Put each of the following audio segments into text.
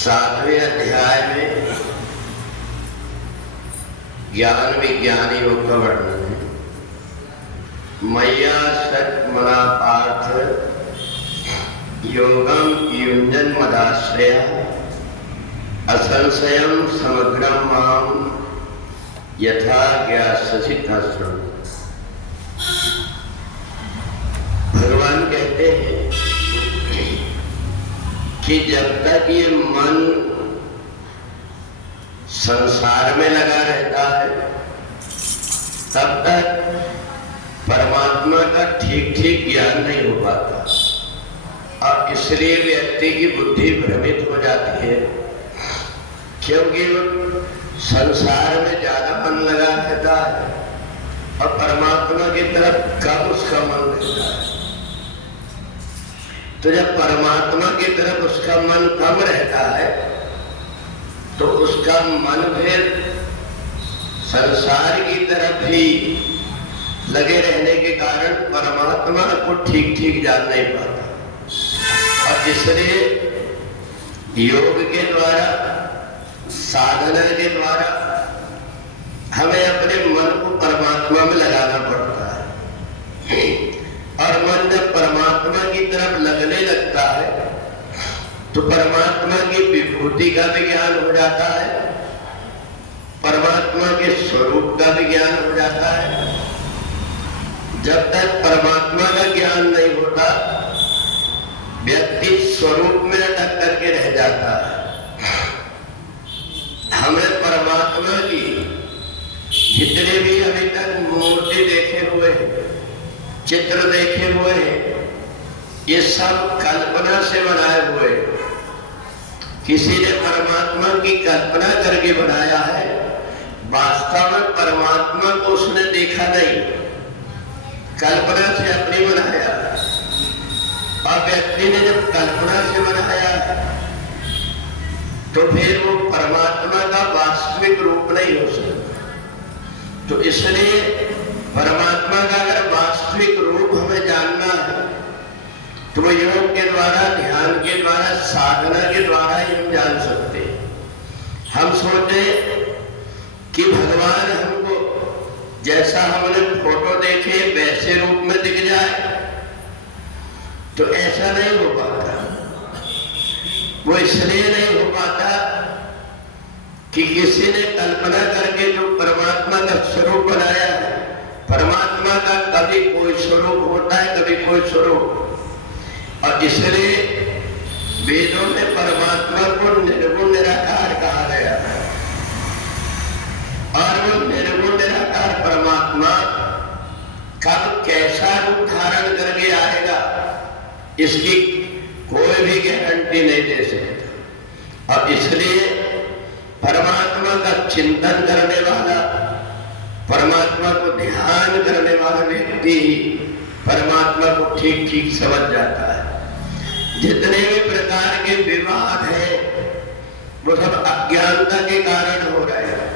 7वें अध्याय में ज्ञान विज्ञान योग का वर्णन है। मय्या सत मना पार्थ योगम युंजन मदाश्रय असंशयम समग्रम माम यथा ज्ञास्यसि तथा। भगवान कहते हैं कि जब तक ये मन संसार में लगा रहता है तब तक परमात्मा का ठीक ठीक ज्ञान नहीं हो पाता, और इसलिए व्यक्ति की बुद्धि भ्रमित हो जाती है, क्योंकि वो संसार में ज्यादा मन लगा रहता है और परमात्मा की तरफ कम उसका मन रहता है। तो जब परमात्मा की तरफ उसका मन कम रहता है तो उसका मन फिर संसार की तरफ ही लगे रहने के कारण परमात्मा को ठीक ठीक जान नहीं पाता। और इसलिए योग के द्वारा, साधना के द्वारा हमें अपने मन को परमात्मा में लगाना पड़ता है, और मन जब परमात्मा की तरफ लगने लगता है तो परमात्मा की विभूति का भी ज्ञान हो जाता है, परमात्मा के स्वरूप का भी ज्ञान हो जाता है। जब तक परमात्मा का ज्ञान नहीं होता व्यक्ति स्वरूप में अटक करके रह जाता है। हमें परमात्मा की जितने भी अभी तक मूर्ति देखे हुए हैं, चित्र देखे हुए हैं, ये सब कल्पना से बनाए हुए। किसी ने परमात्मा की कल्पना करके बनाया है, वास्तव में परमात्मा को उसने देखा नहीं, कल्पना से अपनी बनाया। और व्यक्ति ने जब कल्पना से बनाया तो फिर वो परमात्मा का वास्तविक रूप नहीं हो सकता। तो इसलिए परमात्मा का अगर वास्तविक रूप हमें जानना है तो योग के द्वारा, ध्यान के द्वारा, साधना के द्वारा ही हम जान सकते हैं। हम सोचे कि भगवान हमको जैसा हमने फोटो देखे वैसे रूप में दिख जाए, तो ऐसा नहीं हो पाता। वो इसलिए नहीं हो पाता कि किसी ने कल्पना करके जो परमात्मा का स्वरूप बनाया है, परमात्मा का कभी कोई स्वरूप होता है, कभी कोई स्वरूप। और इसलिए वेदों में परमात्मा को निर्गुण निराकार कहा गया है, और वो निर्गुण निराकार परमात्मा कब कैसा रूप धारण करके आएगा इसकी कोई भी गारंटी नहीं दे सकता। और इसलिए परमात्मा का चिंतन करने वाला, परमात्मा को ध्यान करने वाला व्यक्ति परमात्मा को ठीक ठीक समझ जाता है। जितने भी प्रकार के विवाद है वो सब अज्ञानता के कारण हो रहे हैं।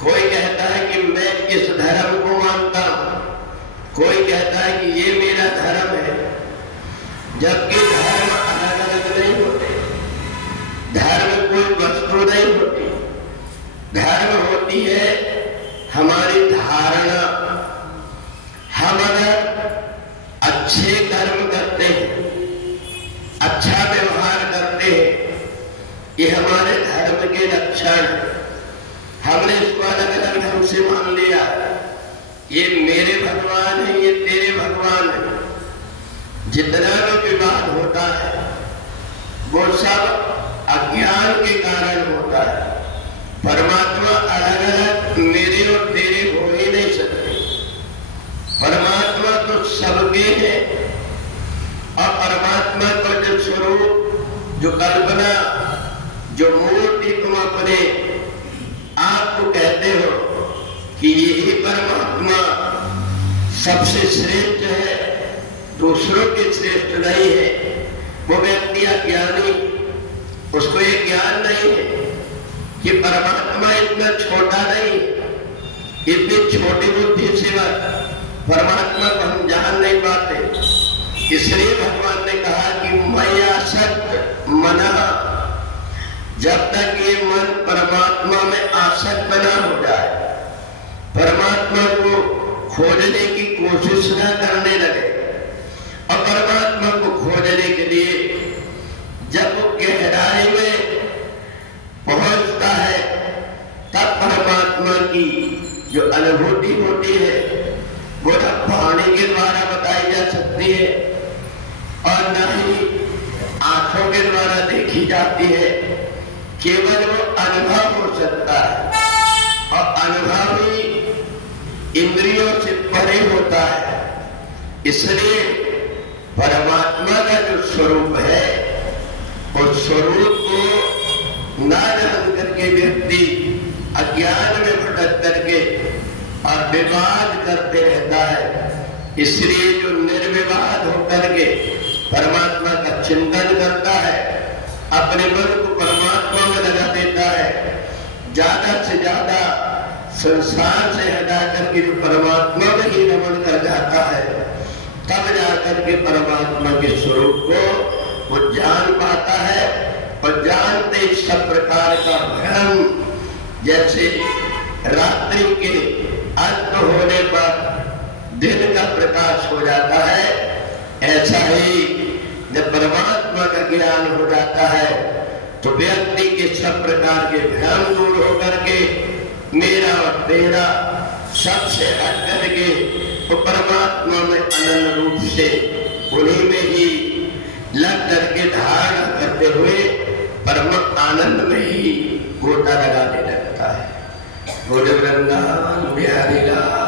कोई कहता है कि मैं इस धर्म को मानता हूं, कोई कहता है कि ये मेरा धर्म है, जबकि धर्म अलग अलग नहीं होते। धर्म कोई वस्तु नहीं होती, धर्म होती है हमारी धारणा। हम अगर अच्छे कर्म करते हैं, अच्छा व्यवहार करते हैं, ये हमारे धर्म के लक्षण। हमने इसको अलग अलग ढंग से मान लिया, ये मेरे भगवान है, ये तेरे भगवान है। जितना भी विवाद होता है वो सब अज्ञान के कारण होता है। परमात्मा अलग अलग मेरे और तेरे हो ही नहीं सकते। परमात्मा तो सबके है, और परमात्मा का जो स्वरूप, जो कल्पना, जो मूर्ति तुम अपने आपको कहते हो कि यही परमात्मा सबसे श्रेष्ठ है, दूसरों के श्रेष्ठ नहीं है, वो व्यक्ति अज्ञानी, उसको ये ज्ञान नहीं है कि परमात्मा इतना छोटा नहीं, इतनी छोटी बुद्धि से परमात्मा को हम जान नहीं पाते। इसलिए भगवान ने कहा कि मय्या सत मनः जब तक ये मन परमात्मा में आसक्त न हो जाए, परमात्मा को खोजने की कोशिश न करने लगे, और परमात्मा को खोजने के लिए जब वो गहराई में पहुंचता है, तब परमात्मा की जो अनुभूति होती है वो न वाणी के द्वारा बताई जा सकती है और न ही आंखों के द्वारा देखी जाती है। केवल वो अनुभव हो सकता है, और अनुभव ही इंद्रियों से परे होता है। इसलिए परमात्मा का जो स्वरूप है, उस स्वरूप को न जान करके व्यक्ति अज्ञान में भटक करके और विवाद करते रहता है। इसलिए जो निर्विवाद होकर के परमात्मा का चिंतन करता है, अपने मन को परमात्मा में लगा देता है, ज्यादा से ज्यादा संसार से हटा करके जो परमात्मा में ही रमण कर जाता है, तब जाकर के परमात्मा के स्वरूप को वो जान पाता है। और जानते सब प्रकार का भ्रम, जैसे रात्रि के अंत होने पर दिन का प्रकाश हो जाता है, ऐसा ही जब परमात्मा का ज्ञान हो जाता है तो व्यक्ति के सब प्रकार के भ्रम दूर होकर के मेरा और तेरा सबसे हट करके तो परमात्मा में अनंत रूप से उन्हीं में ही लग करके धारणा करते हुए परम आनंद में ही गोता लगाने लगता है। बोले वृंदावन बिहारी लाल।